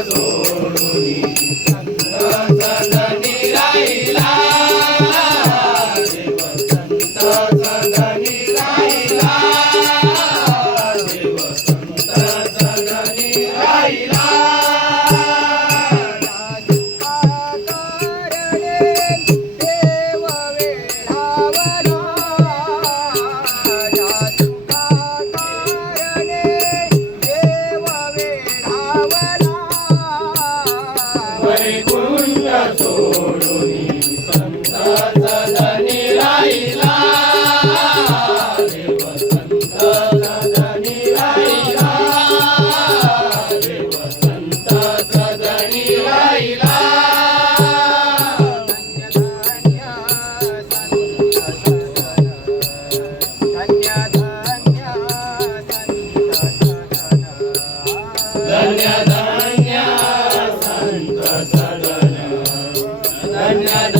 Azul. Another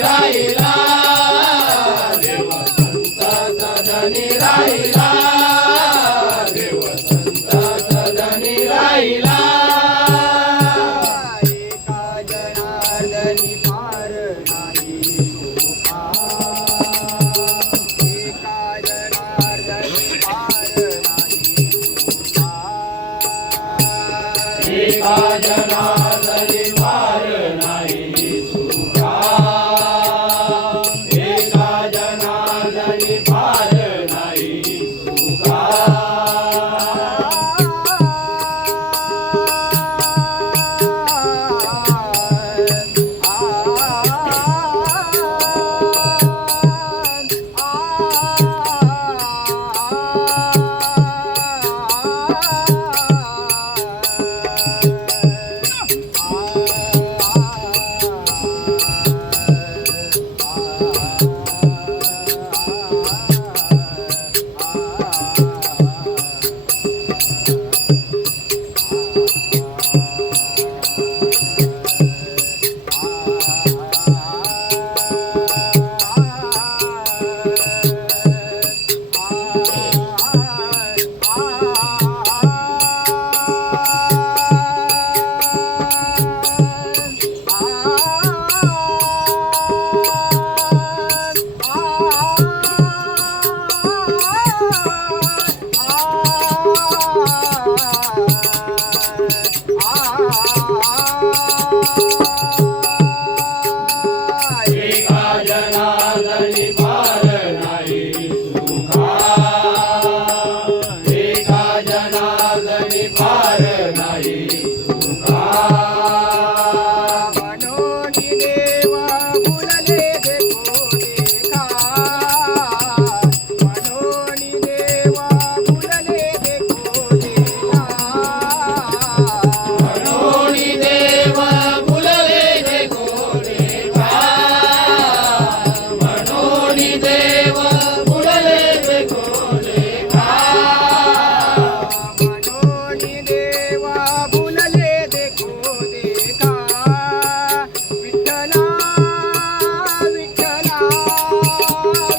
राहिला. देवा संताचा धनी राहिला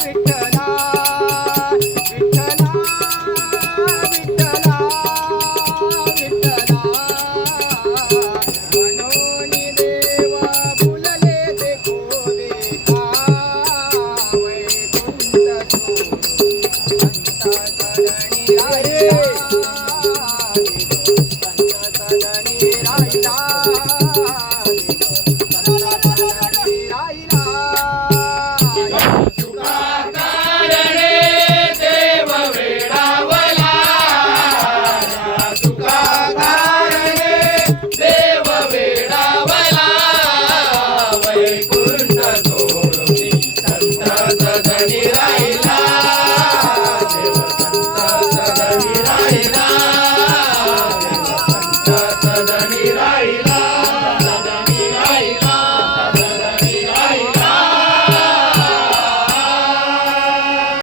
விட்ட Será?